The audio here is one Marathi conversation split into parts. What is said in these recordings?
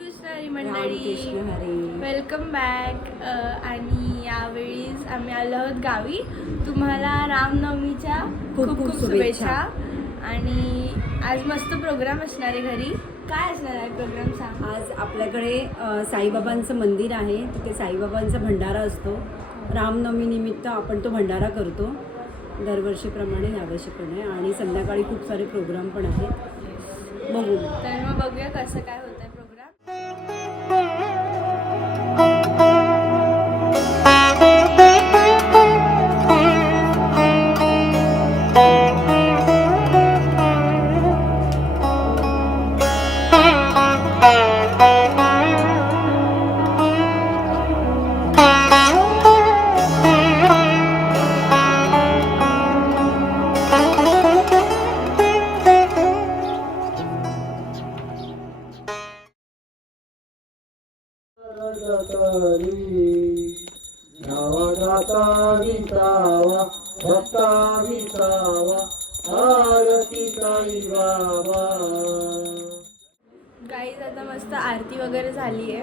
कृष्ण हरी मंडळी, रामकृष्ण हरी. Welcome back. आणि यावेळी आम्ही आलो आहोत गावी. तुम्हाला रामनवमीच्या खूप खूप शुभेच्छा. आणि आज मस्त प्रोग्राम असणार आहे घरी. काय असणार आहे प्रोग्राम सांग. आज आपल्याकडे साईबाबांचं मंदिर आहे, तिथे साईबाबांचा भंडारा असतो. रामनवमी निमित्त आपण तो भंडारा करतो दरवर्षीप्रमाणे यावर्षी पण आहे. आणि संध्याकाळी खूप सारे प्रोग्राम पण आहेत. बघू तर मग बघूया कसं काय होतं आहे प्रोग्राम. गाईज आता मस्त आरती वगैरे झाली आहे.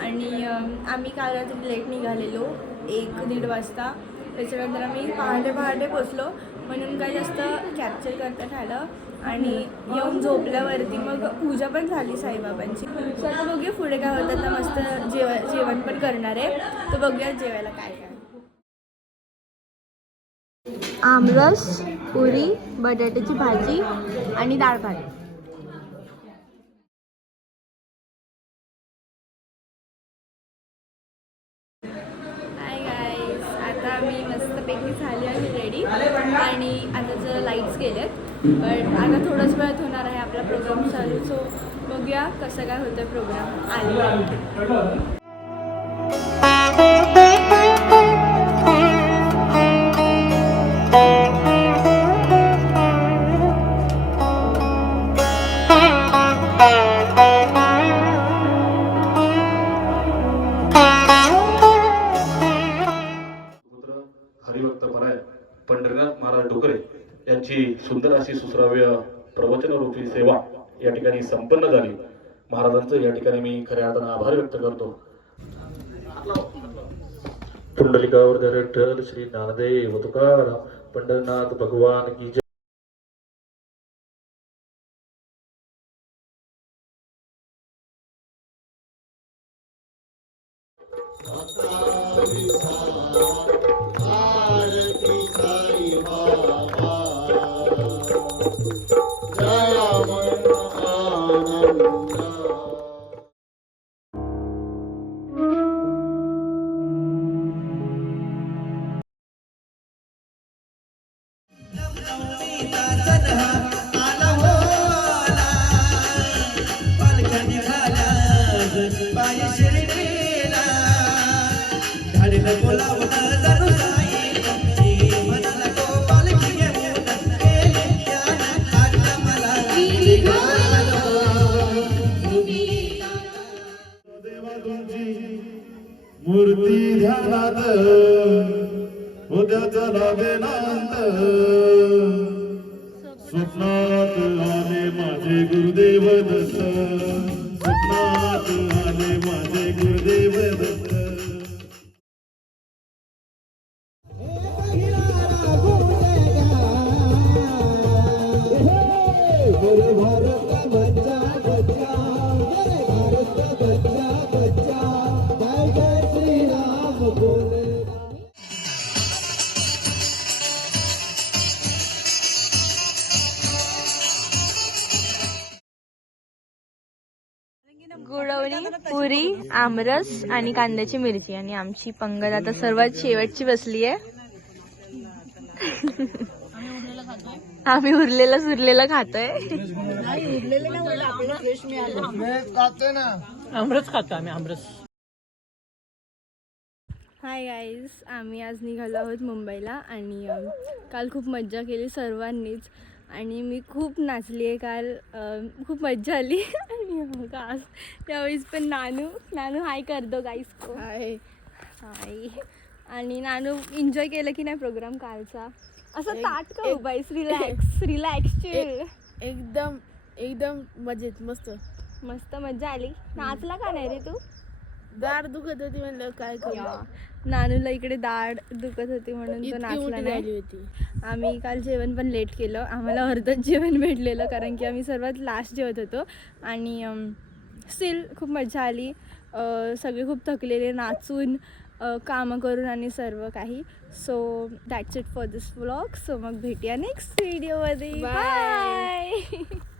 आणि आम्ही काल रात्री लेट निघालेलो 1-1:30 वाजता. त्याच्यानंतर आम्ही पहाटे पोचलो, म्हणून काही जास्त कॅप्चर करता झालं. आणि येऊन झोपल्यावरती मग पूजा पण झाली साईबाबांची. सो आता बघूया पुढे काय होतं. आता मस्त जेवण पण करणार आहे, तर बघूया जेवायला काय काय. आमरस, पुरी, बटाट्याची भाजी आणि डाळ भात. हाय गाईज, आता मी मस्तपैकी झाली आहे रेडी. आणि आता जर लाईट्स गेलेत, बट आता थोडंच वेळात होणार आहे आपला प्रोग्राम चालू. सो बघूया कसं काय होतं प्रोग्राम आले. हरिभक्तपरायण पंढरीनाथ महाराज डोकरे यांची सुंदर अशी सुश्राव्य प्रवचनरूपी सेवा या ठिकाणी संपन्न झाली. महाराजांचं या ठिकाणी मी खऱ्या अर्थानं आभार व्यक्त करतो. पुंडलिकावर विठ्ठल श्री ज्ञानदेव तुकाराम पंढरनाथ भगवान की जय. मूर्ती ध्यानात उद्या चला वेदांत. स्वप्नात आले माझे गुरुदेव दत्त, स्वप्नात आले माझे गुरुदेव दत्त. गुळवणी, पुरी, आमरस आणि कांद्याची मिरची. आणि आमची पंगत आता सर्वात शेवटची बसली आहे. आम्ही उरलेला खातोय. आमरस खातो आम्ही, आमरस. हाय गाईज, आम्ही आज निघालो आहोत मुंबईला. आणि काल खूप मज्जा केली सर्वांनीच. आणि मी खूप नाचली आहे काल, खूप मज्जा आली. आणि आज त्यावेळेस पण नानू हाय कर दो गाईस को. हाय. आणि नानू एन्जॉय केलं की नाही प्रोग्राम कालचा. असं ताट का उभा आहेस? Relax chill. एकदम मजेत, मस्त. मस्त मजा आली. नाचला का नाही रे तू? दाढ दुखत होती म्हणलं काय करू. नानूला इकडे दाढ दुखत होती म्हणून तो इतकी नाचला मोठी नाही. झाली होती. आम्ही काल जेवण पण लेट केलं. आम्हाला अर्धच जेवण भेटलेलं कारण की आम्ही सर्वात लास्ट जेवत होतो. आणि स्टील खूप मजा आली. सगळे खूप थकलेले नाचून, कामं करून आणि सर्व काही. So that's it for this vlog. So मग भेटूया नेक्स्ट व्हिडिओमध्ये. Bye. बाय.